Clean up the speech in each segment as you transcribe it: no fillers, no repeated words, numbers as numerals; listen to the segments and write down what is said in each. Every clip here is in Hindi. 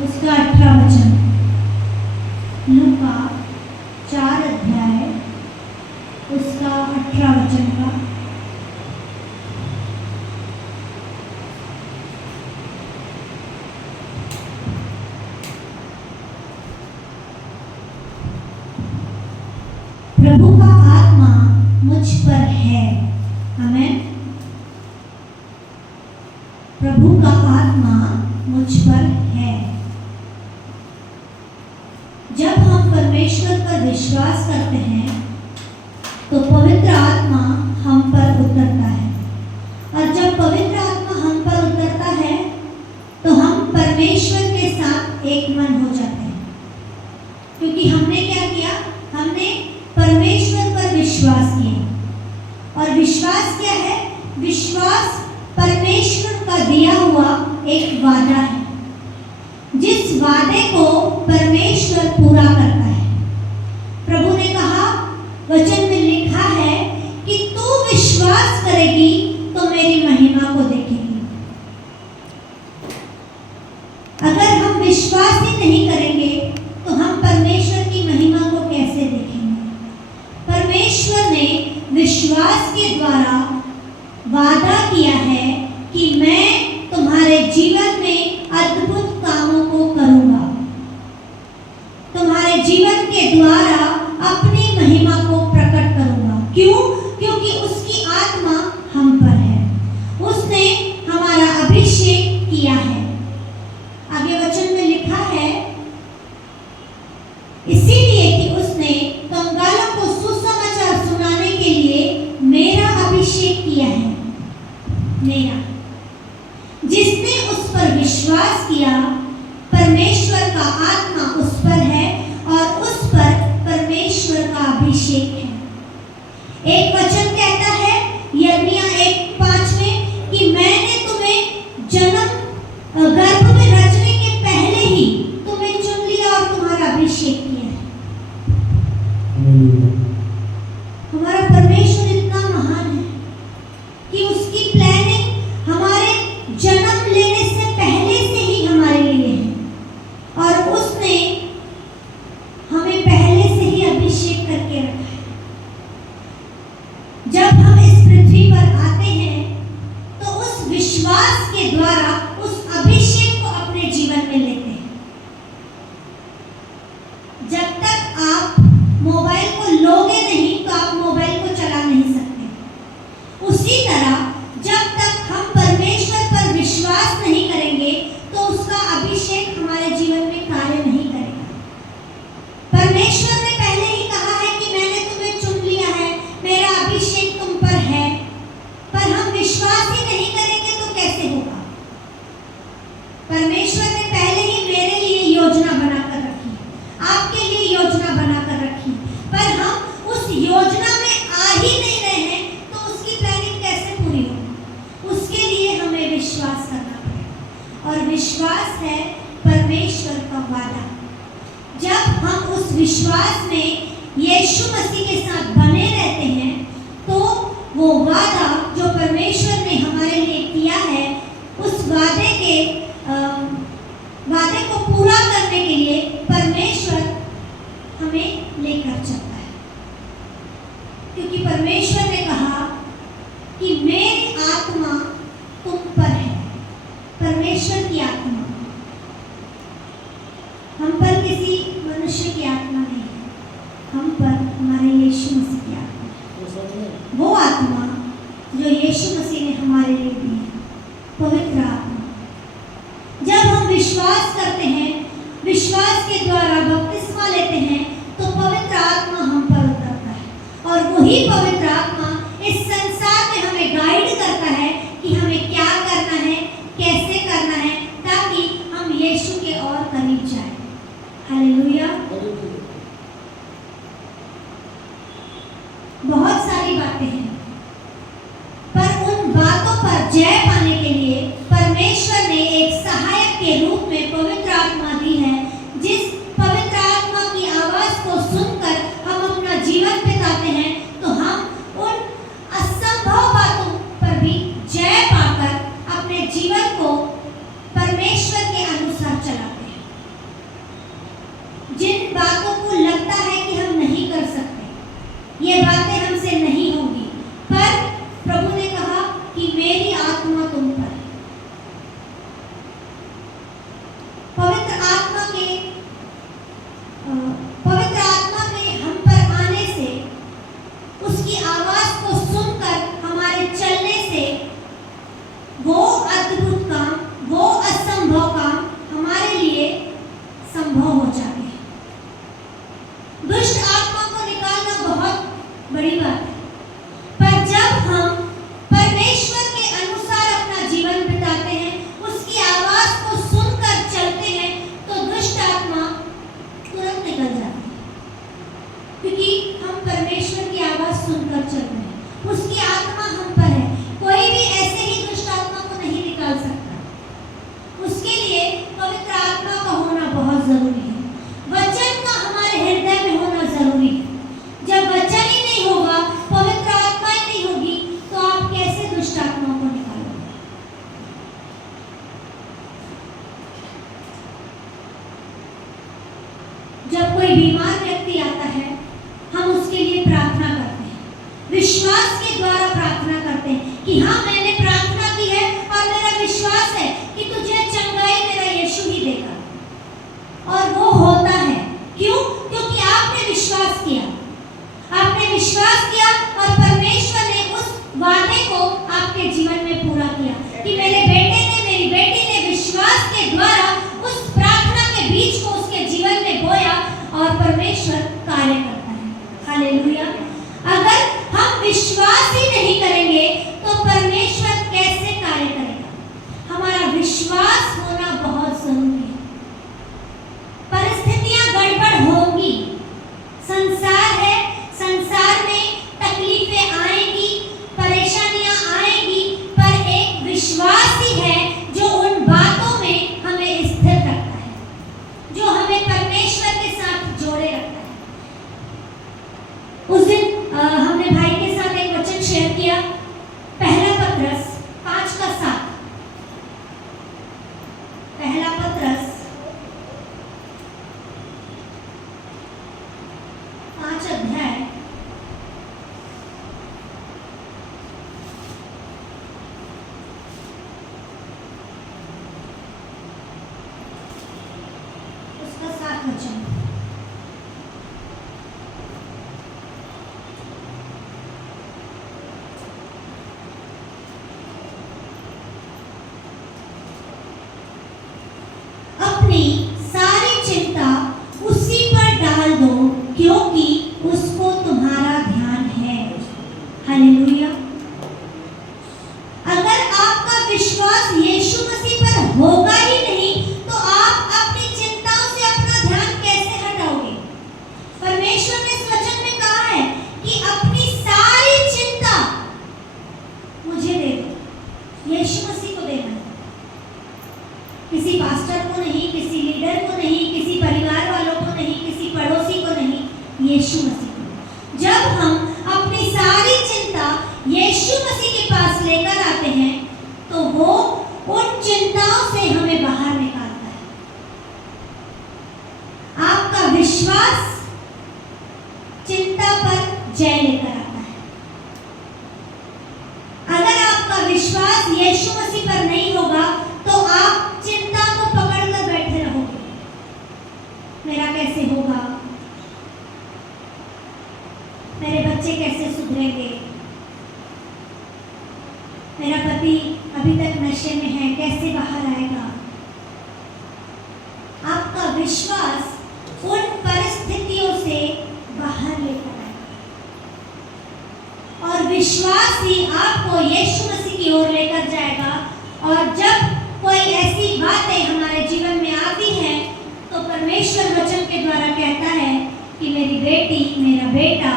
उसका 18 वचन, लूका 4 अध्याय उसका 18 वचन का। प्रभु का आत्मा मुझ पर है। आमेन। प्रभु का आत्मा मुझ पर है। जब हम परमेश्वर पर विश्वास करते हैं तो पवित्र आत्मा हम पर उतरता है, और जब पवित्र आत्मा हम पर उतरता है तो हम परमेश्वर के साथ एक मन हो जाते हैं, क्योंकि हमने क्या किया? हमने परमेश्वर पर विश्वास किया। और विश्वास क्या है? विश्वास परमेश्वर का दिया हुआ एक वादा है, जिस वादे को परमेश्वर पूरा करता है। प्रभु ने कहा, वचन में लिखा है कि तू विश्वास करेगी तो मेरी महिमा को देखेगी। अगर हम विश्वास ही नहीं करेंगे तो हम परमेश्वर की महिमा को कैसे देखेंगे? परमेश्वर ने विश्वास के द्वारा वादा किया है कि मैं तुम्हारे जीवन में अद्भुत कामों को करूंगा, तुम्हारे जीवन के द्वारा अपनी महिमा को प्रकट करूंगा। क्यों? क्योंकि उसकी आत्मा हम पर है, उसने हमारा अभिषेक किया है। आगे वचन में लिखा है, इसीलिए कि उसने कंगालों को सुसमाचार सुनाने के लिए मेरा अभिषेक किया है। मेरा, जिसने उस पर विश्वास किया, परमेश्वर का आत्मा उस पर है और उस पर परमेश्वर का अभिषेक है। एक वचन कहता है यिर्मयाह 1:5 में कि मैंने तुम्हें जन्म गर्भ में रचने के पहले ही तुम्हें चुन लिया और तुम्हारा अभिषेक किया है। हमारा परमेश्वर इतना महान है कि उसकी प्लानिंग हमारे जन्म लेने से पहले से ही हमारे लिए है, और उसने हमें पहले से ही अभिषेक करके रखा है। जब हम इस पृथ्वी पर आते हैं तो उस विश्वास के द्वारा उस अभिषेक को अपने जीवन में लेते हैं। जब तक आप मोबाइल को लोगे नहीं तो आप मोबाइल को चला नहीं सकते। उसी तरह जब तक हम परमेश्वर पर विश्वास नहीं करेंगे तो उसका अभिषेक हमारे जीवन में कार्य नहीं करेगा। परमेश्वर ने पहले ही कहा है कि मैंने तुम्हें चुन लिया है, मेरा अभिषेक तुम पर है, पर हम विश्वास ही नहीं करेंगे तो कैसे होगा? परमेश्वर ने पहले ही मेरे लिए योजना बनाकर रखी, आपके लिए योजना बनाकर रखी, पर हम उस योजना में आ ही नहीं रहे हैं तो उसकी प्लानिंग कैसे पूरी होगी? उसके लिए हमें विश्वास करना पड़ेगा, और विश्वास है परमेश्वर का वादा। जब हम उस विश्वास में यीशु मसीह के साथ बने रहते हैं तो वो वादा जो परमेश्वर ने हमारे लिए किया है, उस वादे को पूरा करने के लिए परमेश्वर हमें लेकर चलता है, क्योंकि परमेश्वर ने कहा कि मेरी आत्मा तुम पर है। परमेश्वर की आत्मा, हम पर किसी मनुष्य की आत्मा नहीं है, हम पर हमारे यीशु मसीह की आत्मा है। वो आत्मा जो यीशु मसीह ने हमारे लिए दी है, पवित्र आत्मा। जब हम विश्वास करते हैं, विश्वास के द्वारा बपतिस्मा लेते हैं तो पवित्र आत्मा हम पर उतरता है, और वही पवित्र आत्मा इस संसार में हमें गाइड करता है कि हमें क्या करना है, कैसे करना है, ताकि हम यीशु के और करीब जाएं। हालेलुया। बहुत सारी बातें हैं, पर उन बातों पर जय पाने के लिए परमेश्वर ने एक सहायक के रूप में पवित्र आत्मा दी है, जिस पवित्र आत्मा की आवाज को सुनकर हम अपना जीवन बिताते हैं तो हम उन असंभव बातों पर भी जय पाकर अपने जीवन को परमेश्वर के अनुसार चलाते हैं। संभव हो जाते हैं। दुष्ट आत्मा को निकालना बहुत बड़ी बात है, पर जब हम परमेश्वर के अनुसार अपना जीवन बिताते हैं, उसकी आवाज को सुनकर चलते हैं, तो दुष्ट आत्मा तुरंत निकल जाती है, क्योंकि हम परमेश्वर की आवाज सुनकर चल रहे हैं, उसकी आत्मा हम पर है। कोई भी ऐसे ही दुष्ट आत्मा को नहीं निकाल सकता। उसके लिए पवित्र आत्मा का होना बहुत जरूरी है। वचन का हमारे हृदय में होना जरूरी है। जब वचन ही नहीं होगा, पवित्र आत्मा ही नहीं होगी, तो आप कैसे दुष्ट आत्मा को निकालोगे? जब कोई बीमार व्यक्ति आता है, हम उसके लिए प्रार्थना करते हैं, विश्वास के द्वारा प्रार्थना करते हैं कि हाँ, मैंने प्रार्थना की है और मेरा विश्वास है कि तुझे चंगाई मेरा यीशु ही देगा, और वो होता है। क्यों? क्योंकि आपने विश्वास किया, आपने विश्वास किया और परमेश्वर ने उस वादे को आपके जीवन में पूरा किया कि मेरे बेटे ने, मेरी बेटी ने विश्वास के द्वारा उस प्रार्थना के बीज को उसके जीवन में बोया और परमेश्वर कार्य करता है। हालेलुया। अगर हम विश्वास ही नहीं करेंगे तो परमेश्वर कैसे कार्य करेगा? हमारा विश्वास होना बहुत जरूरी है। परिस्थितियां गड़बड़ होंगी, संसार है, संसार में तकलीफें आएंगी, परेशानियां आएंगी, पर एक विश्वास ही है जो उन बातों में हमें स्थिर रखता है, जो हमें परमेश्वर के साथ जोड़े रखता है। उस दिन हमने भाई के साथ एक वचन शेयर किया, पहला पत्रस 5:7। पहला पत्रस 5 अध्याय उसका 7 वचन। अपनी सारी चिंता उसी पर डाल दो, क्योंकि उसको तुम्हारा ध्यान है। हालेलुया। अगर आपका विश्वास यीशु मसीह पर होगा ही नहीं, तो आप अपनी चिंताओं से अपना ध्यान कैसे हटाओगे? परमेश्वर ने इस वचन में कहा है कि अपनी सारी चिंता मुझे दे दो, यीशु मसीह को देना है। किसी पास्टर को नहीं, किसी लीडर को नहीं, किसी परिवार वालों को नहीं, किसी पड़ोसी को नहीं, यीशु मसीह को। जब हम अपनी सारी चिंता यीशु मसीह के पास लेकर आते हैं, तो वो उन चिंताओं से हमें बाहर निकालता है। आपका विश्वास चिंता पर जय लेकर आता है। अगर आपका विश्वास यीशु मसीह पर नहीं होगा, तो आप चिंता को पकड़ कर बैठे रहोगे। मेरा कैसे होगा? मेरे बच्चे कैसे सुधरेंगे? मेरा पति अभी तक नशे में है, कैसे बाहर आएगा? आपका विश्वास उन परिस्थितियों से बाहर लेकर आएगा, और विश्वास ही आपको यीशु मसीह की ओर लेकर जाएगा। और जब कोई ऐसी बातें हमारे जीवन में आती हैं, तो परमेश्वर वचन के द्वारा कहता है कि मेरी बेटी, मेरा बेटा,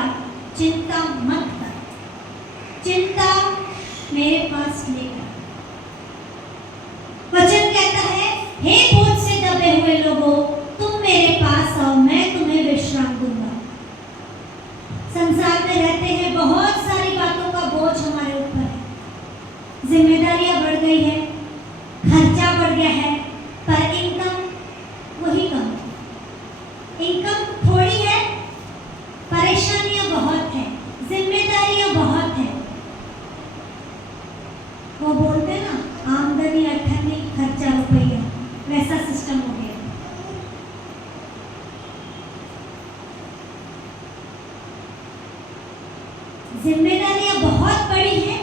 चिंता मत कर, चिंता मेरे पास लेकर। वचन कहता है, हे बोझ से दबे हुए लोगों, तुम मेरे पास आओ, मैं तुम्हें विश्राम दूंगा। संसार में रहते हैं, बहुत सारी बातों का बोझ हमारे ऊपर है, जिम्मेदारियां बढ़ गई है, खर्चा बढ़ गया है, पर इनकम वही कम, इनकम थोड़ी है, परेशानियां बहुत है, जिम्मेदारियां बहुत है। वो बोलते हैं ना, आमदनी अठन्नी, खर्चा रुपया, वैसा सिस्टम हो गया। जिम्मेदारियां बहुत बड़ी हैं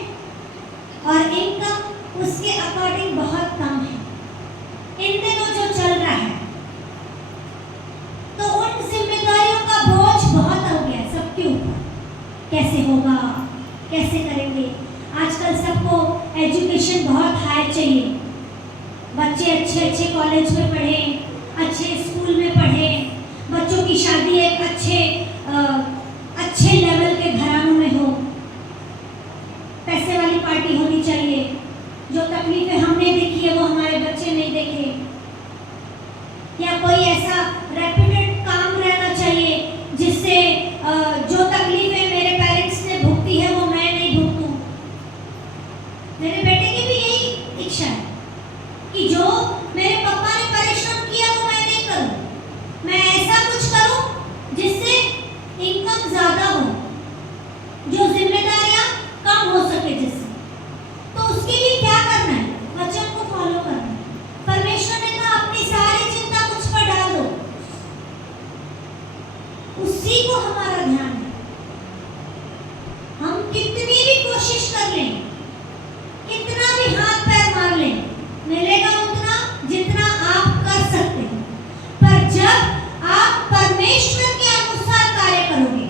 और इनकम उसके अकॉर्डिंग बहुत कम है। इन दिनों जो चल रहा है, कैसे होगा, कैसे करेंगे। आजकल सबको एजुकेशन बहुत हाई चाहिए, बच्चे अच्छे अच्छे कॉलेज में पढ़ें, अच्छे स्कूल में पढ़ें, बच्चों की शादी एक अच्छे लेवल के घरानों में हो, पैसे वाली पार्टी होनी चाहिए। जो तकलीफें हमने देखी है वो हमारे बच्चे नहीं देखे, या कोई ऐसा रेप्यूटेड काम रहना चाहिए जिससे जो तकलीफें मेरे पेरेंट्स ने भुगती है वो मैं नहीं भुगतूं। मेरे बेटे की भी यही इच्छा है कि जो मेरे पापा ने परिश्रम किया वो मैं नहीं करूं, मैं ऐसा कुछ करूं जिससे इनकम ज्यादा हो, जो जिम्मेदारियां कम हो सके जिससे। तो उसके लिए क्या करना है? वचन को फॉलो करना है। परमेश्वर ने कहा अपनी सारी चिंता मुझ पर डाल दो, उसी को हमारा ध्यान है। हम कितनी भी कोशिश कर लें, कितना भी हाथ पैर मार लें, मिलेगा उतना जितना आप कर सकते हो। पर जब आप परमेश्वर के अनुसार कार्य करोगे,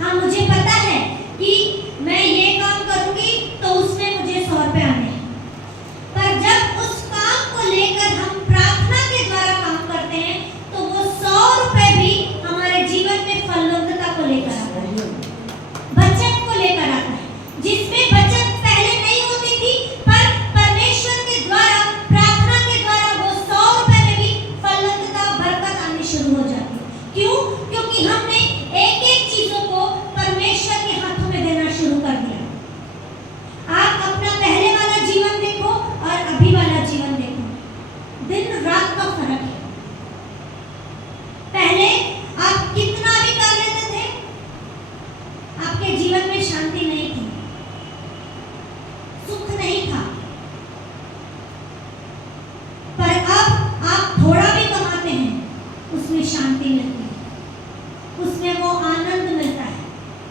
हाँ मुझे पता है कि मैं ये काम करूंगी तो उसमें मुझे 100 रुपए आने हैं, पर जब उस काम को लेकर हम प्रार्थना के द्वारा काम करते हैं तो वो 100 रुपए भी हमारे जीवन में फलवंतता को लेकर आता है, बचत को लेकर आता है। जिसमें बचत पहले नहीं होती थी, पर परमेश्वर के द्वारा प्रार्थना के द्वारा वो 100 रुपए में भी फलवंतता बरकत आनी शुरू हो जाती है। क्यों? क्योंकि हमने एक एक चीजों को परमेश्वर के हाथों में देना शुरू कर दिया। आप अपना पहले वाला जीवन देखो और अभी वाला जीवन देखो, दिन रात का फर्क है। पहले आप कितना भी कर लेते थे, आपके जीवन में शांति नहीं थी, सुख नहीं था। पर अब आप थोड़ा भी कमाते हैं, उसमें शांति मिलती है, उसमें वो आनंद मिलता है।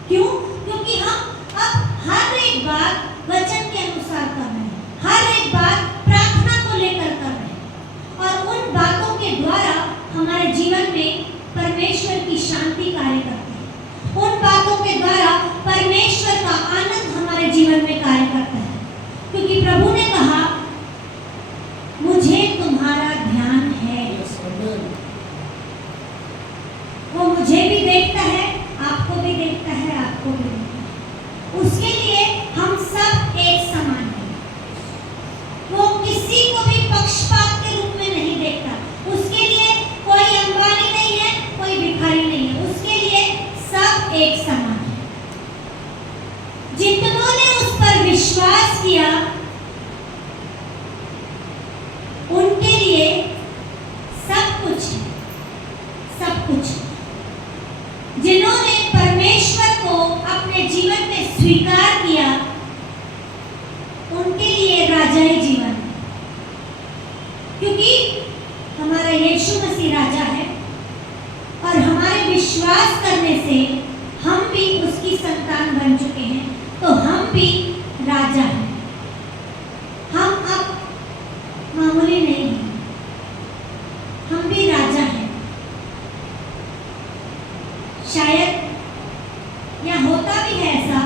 क्यों? क्योंकि हम अब हर एक बात वचन के अनुसार कर रहे हैं, हर एक बात प्रार्थना को लेकर कर रहे हैं, और उन बातों के द्वारा हमारे जीवन में परमेश्वर की शांति कार्य करती है। उन बातों के द्वारा परमेश्वर का आनंद हमारे जीवन में कार्य करता है। क्योंकि प्रभु ने कहा मुझे तुम्हारा ध्यान है, वो मुझे भी देखता है, आपको भी देखता है, आपको भी देखता है। उसके लिए हम सब एक समान हैं। वो किसी को भी पक्षपात के रूप में नहीं देखता। उसके लिए कोई अंबानी नहीं है, कोई भिखारी नहीं है, उसके लिए सब एक समान है। जितनों ने उस पर विश्वास किया उनके लिए सब कुछ है, सब कुछ। जिन्होंने परमेश्वर को अपने जीवन में स्वीकार किया उनके लिए राजाई जीवन है। क्योंकि हमारा यीशु मसीह राजा है और हमारे विश्वास करने से हम भी उसकी संतान बन चुके हैं, तो हम भी राजा हैं। हम अब मामूली नहीं हैं, हम भी राजा हैं। शायद या होता भी है ऐसा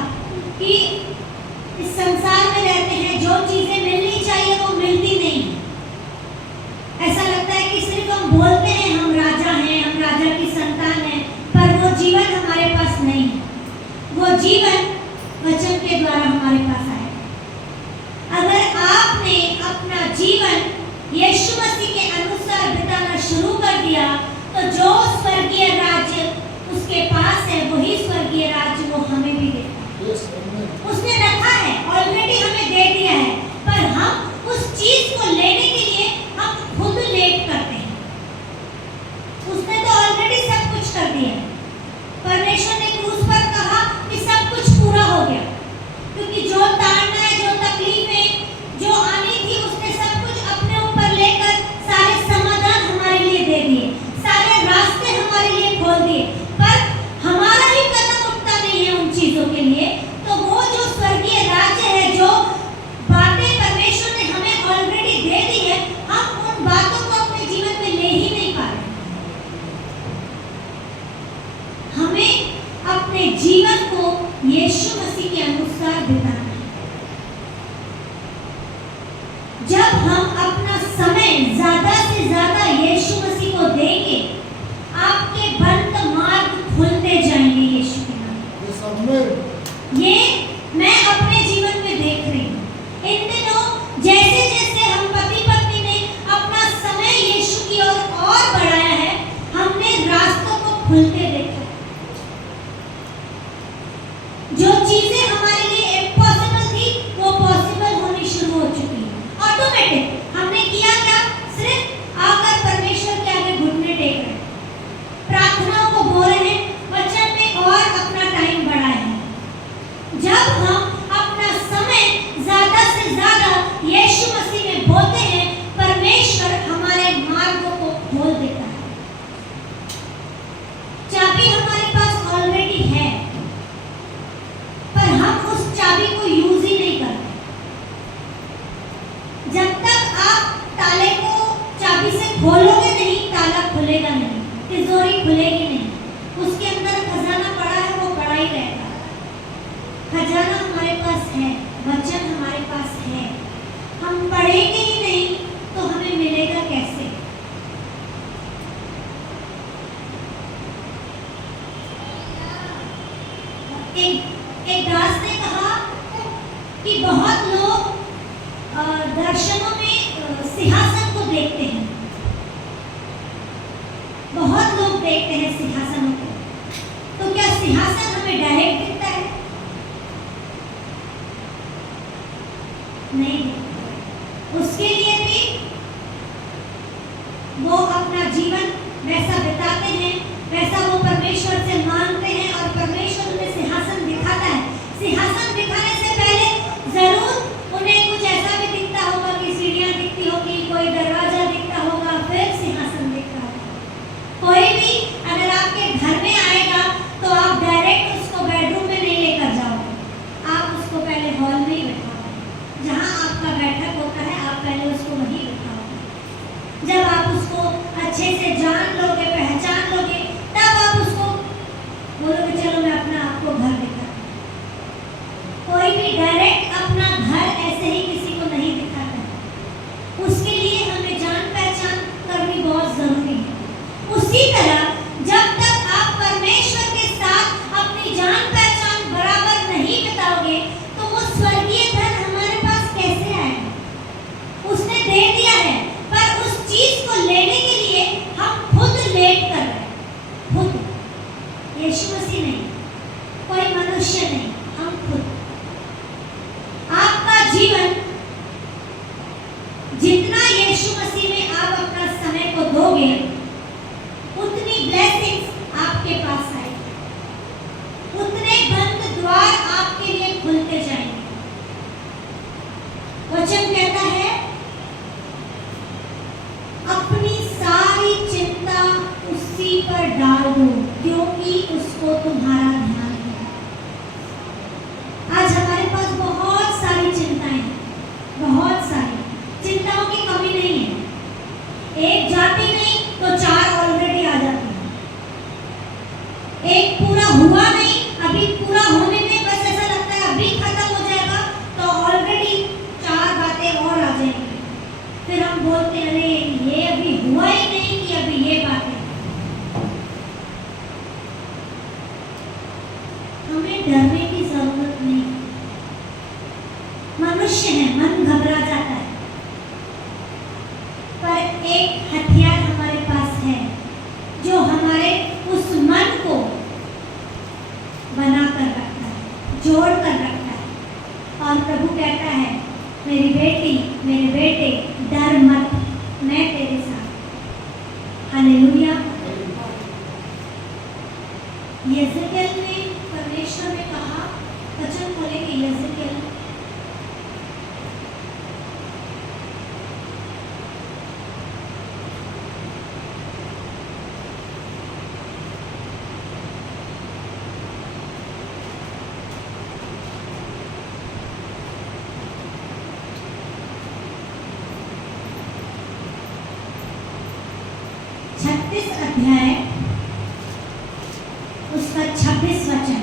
कि इस संसार में रहते हैं, जो चीजें मिलनी चाहिए वो मिलती नहीं है। ऐसा लगता है कि सिर्फ हम बोलते हैं हम राजा हैं, हम राजा की संतान हैं, पर वो जीवन हमारे पास नहीं है। वो जीवन वचन के द्वारा हमारे पास आया। अगर आपने अपना जीवन यीशु मसीह के अनुसार बिताना शुरू कर दिया तो जो स्वर्गीय राज्य उसके पास है वही स्वर्गीय राज्य वो हमें भी देता है। उसने रखा है, ऑलरेडी हमें दे दिया है, पर हम उस चीज को लेने के लिए हम खुद लेट करते हैं। उसने तो ऑलरेडी सब कुछ कर दिया है। परमेश्वर ने क्रूस पर कहा कि सब कुछ पूरा हो गया, क्योंकि जो ताड़ना है, जो तकलीफें जो आनी थी, उसने सब कुछ अपने ऊपर लेकर सारे समाधान हमारे लिए दे दिए, सारे रास्ते हमारे लिए खोल दिए। पर हमारा ही कदम उठता नहीं है उन चीजों के लिए। तो वो जो स्वर्गीय राज्य है, जो खुलते देखा है। जो चीजें हमारे लिए इम्पॉसिबल थी वो पॉसिबल होनी शुरू हो चुकी है। ऑटोमेटिक हमने किया क्या? सिर्फ आकर परमेश्वर के आगे घुटने टेक रहे, प्रार्थनाओं को बोल रहे हैं, वचन में और अपना टाइम बढ़ाए हैं। जब हम अपना समय ज्यादा से ज्यादा यीशु मसीह में बोलते हैं, परमेश्वर हमारे मार्गों को खोल देता है। चाबी हमारे पास ऑलरेडी है, पर हम उस चाबी को यूज ही नहीं करते। जब तक आप ताले को चाबी से खोलोगे नहीं, ताला खुलेगा नहीं, तिजोरी खुलेगी नहीं। उसके अंदर खजाना पड़ा है, वो पड़ा ही रहेगा। खजाना हमारे पास है, वचन हमारे पास है, हम पढ़ेंगे ही नहीं तो हमें मिलेगा कैसे? एक दास ने कहा कि बहुत लोग दर्शनों में सिंहासन को देखते हैं, बहुत लोग देखते हैं सिंहासनों को, तो क्या सिंहासन हमें डायरेक्ट दिखता है? नहीं दिखता। उसके लिए भी वो अपना जीवन वैसा बिताते हैं, वैसा वो परमेश्वर से मांगते हैं और परमेश्वर उन्हें सिंहासन दिखाता है। सिंहासन दिखाने से पहले जरूर उन्हें कुछ ऐसा भी दिखता होगा कि सीढ़ियां दिखती होगी, कोई दरवाजा दिखता होगा, फिर सिंहासन दिखता होगा। कोई भी अगर आपके घर में आएगा तो आप डायरेक्ट उसको बेडरूम में नहीं लेकर जाओगे, आप उसको पहले हॉल में ही बैठाओगे। जहाँ आपका बैठक होता है, आप पहले उसको वहीं बैठाओगे। जब आप उसको अच्छे से जान लोगे, पहचान लोगे, तब आप उसको बोलोगे चलो मैं अपना आपको घर दिखाता हूं। कोई भी डायरेक्ट अपना घर ऐसे ही किसी को नहीं दिखाता। उसके लिए हमें जान पहचान करनी बहुत जरूरी है। उसी तरह जब तक आप परमेश्वर के साथ अपनी जान पहचान बराबर नहीं बिताओगे तो वो स्वर्गीय धन हमारे पास कैसे आएगा? उसने दे दिया है, पर उस चीज को लेने के लिए हम खुद लेट कर रहे हैं। खुद, यीशु मसीह नहीं, कोई मनुष्य नहीं, हम खुद। आपका जीवन जितना यीशु मसीह में आप अपना समय को दोगे, उतनी ब्लेसिंग्स आपके पास आएगी, उतने बंद द्वार आपके लिए खुलते जाएंगे। वचन कहता है अपनी सारी चिंता उसी पर डाल दो क्योंकि उसको तुम्हारा ध्यान है। आज हमारे पास बहुत सारी चिंताएं हैं, बहुत सारी चिंताओं की कमी नहीं है। एक जाती नहीं तो चार ऑलरेडी आ जाती है। एक पूरा हुआ नहीं, अभी पूरा होने में बस ऐसा लगता है अभी खत्म हो जाएगा तो ऑलरेडी चार बातें और आ जाएंगी। फिर हम बोलते हैं अरे ये अभी हुआ ही नहीं कि अभी ये बातें। हमें डरने की जरूरत नहीं। मनुष्य है, मन घबरा जाता है, पर एक हथियार हमारे पास है जो हमारे उस मन को बना कर रखता है, जोड़ कर रखता है। और प्रभु कहता है मेरी बेटी, मेरे बेटे, डर मत, मैं तेरे साथ। हालेलुया। यहेजकेल ने परमेश्वर ने कहा, वचन खोले कि यहेजकेल 36 अध्याय उसका 26 वचन।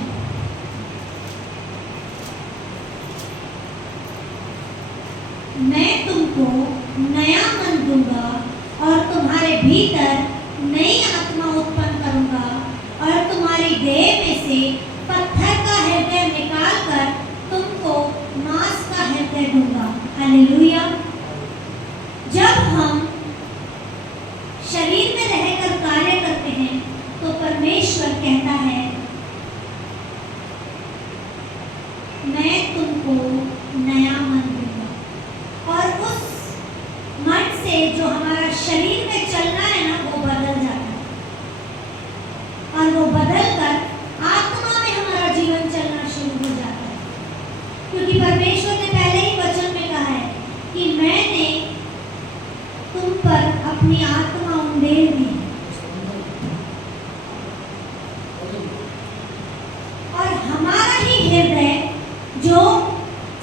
मैं तुमको नया मन दूंगा और तुम्हारे भीतर नई आत्मा उत्पन्न करूंगा और तुम्हारी देह में से पत्थर का हृदय निकाल कर तुमको मांस का हृदय दूंगा। हालेलुया। जब हम शरीर में रहकर कार्य करते हैं तो परमेश्वर तुमको नया मन दूंगा। और उस मन से जो हमारा शरीर में चलना है ना, वो बदल जाता है और वो बदल कर आत्मा में हमारा जीवन चलना शुरू हो जाता है। क्योंकि परमेश्वर ने पहले ही वचन में कहा है कि मैंने तुम पर अपनी आत्मा उंडेल दी और हमारा ही हृदय जो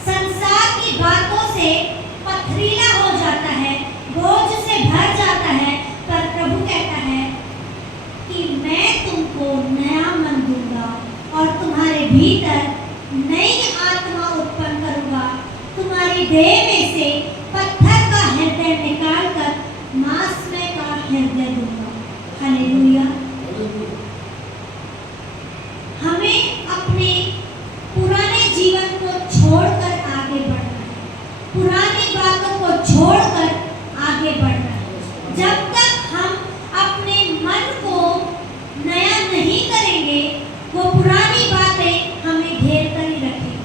संसार की बातों से पथरीला हो जाता है, बोझ से भर जाता है, पर प्रभु कहता है कि मैं तुमको नया मन दूंगा और तुम्हारे भीतर नई आत्मा उत्पन्न करूंगा। तुम्हारी देह में से पत्थर का हृदय निकाल कर मांसमय का हृदय दूंगा। हालेलुया। हमें अपने पुराने जीवन को छोड़कर आगे बढ़ना है, पुरानी बातों को छोड़कर आगे बढ़ना है। जब तक हम अपने मन को नया नहीं करेंगे, वो पुरानी बातें हमें घेर कर ही रखेंगी।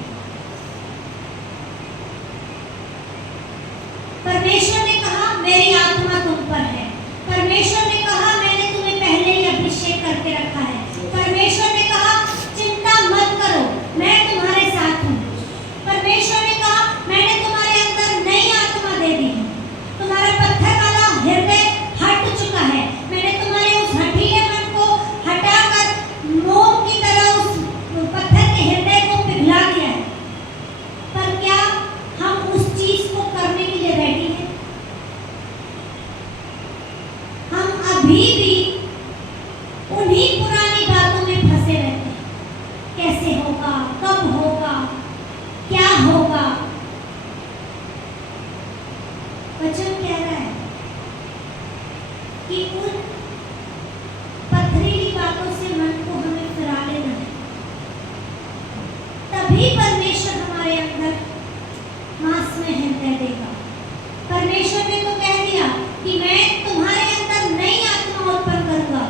परमेश्वर ने कहा मेरी आत्मा तुम पर है। परमेश्वर ने कहा मैंने तुम्हें पहले ही अभिषेक करके रखा है। परमेश्वर ने कहा चिंता मत करो, मैं तुम्हारे साथ हूँ। परमेश्वर ने कहा मैंने तुम्हारे अंदर नई आत्मा दे दी है। तुम्हारा पत्थर वाला हृदय हट चुका है। मैंने तुम्हारे उस हठीले मन को हटाकर मोम की तरह उस पत्थर के हृदय को पिघला दिया है। पर क्या हम उस चीज को करने के लिए रेडी हैं? हम अभी भी उन्हीं पुरानी बातों में फंसे रहते हैं। कैसे होगा, कब होगा, क्या होगा। वचन कह रहा है कि उन पथरीली बातों से मन को हमें फिरा लेना है, तभी परमेश्वर हमारे अंदर मांस में हृदय देगा। परमेश्वर ने तो कह दिया कि मैं तुम्हारे अंदर नई आत्मा उत्पन्न करूंगा।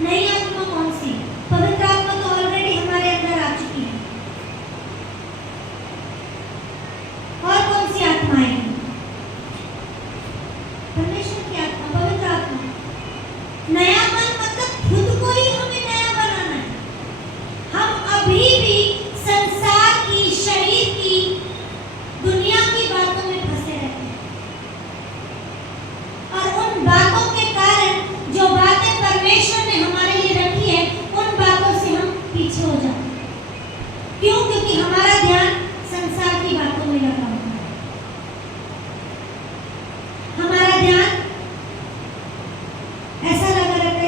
नई आत्मा कौन सी? पवित्र आत्मा तो ऑलरेडी हमारे अंदर आ चुकी है। और कौन सी आत्मा है? परमेश्वर की आत्मा, पवित्र आत्मा। नया मन मतलब खुद को ही हमें नया बनाना है। हम अभी भी संसार की, शरीर की, दुनिया की बातों में फंसे रहते हैं और उन बातों के कारण जो बातें परमेश्वर ने हमारे लिए रखी है, उन बातों से हम पीछे हो जाते हैं। क्यों? क्योंकि हमारा ध्यान संसार की बातों में लगा हुआ है। हमारा ध्यान ऐसा लगा रहता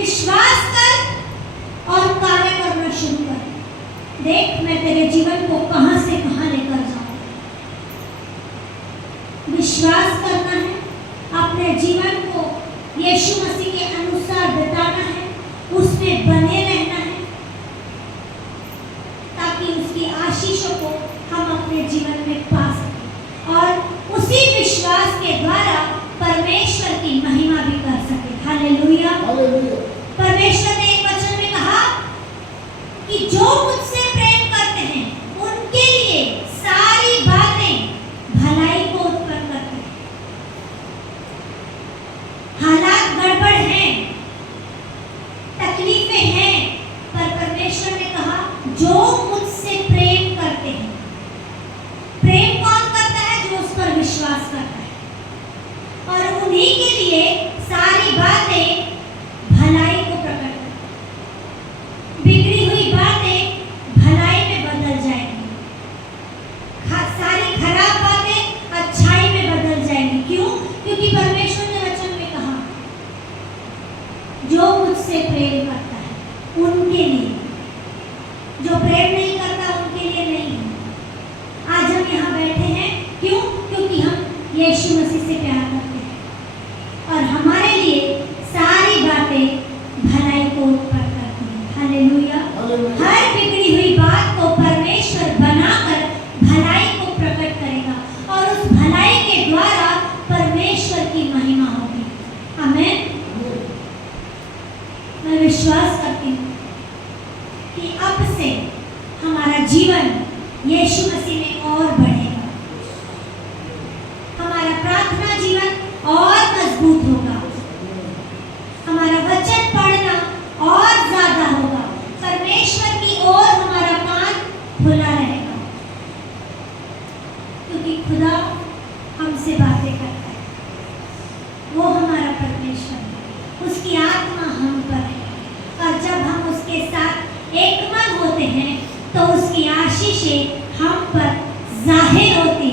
विश्वास कर और कार्य करना शुरू कर। देख मैं तेरे जीवन को कहां से कहां लेकर जाऊं। विश्वास करना है, अपने जीवन को यीशु मसीह के अनुसार बिताना है, उसमें बने रहना है, ताकि उसकी आशीषों को हम अपने जीवन में पा सकें और उसी विश्वास के द्वारा परमेश्वर की महिमा भी कर सके। हालेलुया। परमेश्वर ने एक वचन में कहा कि जो मुझसे प्रेम करते हैं उनके लिए सारी बातें भलाई को उत्पन्न करते हैं। हालात गड़बड़ हैं, तकलीफें हैं, पर परमेश्वर ने कहा जो मुझसे प्रेम करते हैं। प्रेम कौन करता है? जो उस पर विश्वास करता है, और उन्हीं के लिए सारी बातें भलाई को प्रकट करती। बिगड़ी हुई बातें भलाई में बदल जाएंगी, सारी खराब बातें अच्छाई में बदल जाएंगी। क्यों? क्योंकि परमेश्वर ने वचन में कहा जो मुझसे प्रेम करता है उनके लिए, जो प्रेम नहीं करता उनके लिए नहीं है। आज हम यहाँ बैठे हैं क्यों? क्योंकि हम यीशु मसीह से प्यार करते हैं और हमारे लिए सारी बातें भलाई को उत्पन्न करती हैं। हालेलुया। हर बिगड़ी हुई बात को परमेश्वर बनाकर भलाई को प्रकट करेगा और उस भलाई के द्वारा परमेश्वर की महिमा होगी। आमीन। मैं विश्वास करती हूँ कि अब से हमारा जीवन यीशु मसीह में और बढ़ेगा, हमारा प्रार्थना जीवन और मजबूत होगा, हमारा वचन पढ़ना और ज्यादा होगा, परमेश्वर की ओर हमारा कान खुला रहेगा, क्योंकि खुदा हमसे बातें करता है। वो हमारा परमेश्वर है, उसकी आत्मा हम पर है, और जब हम उसके साथ एक मन होते हैं तो उसकी आशीषें हम पर जाहिर होती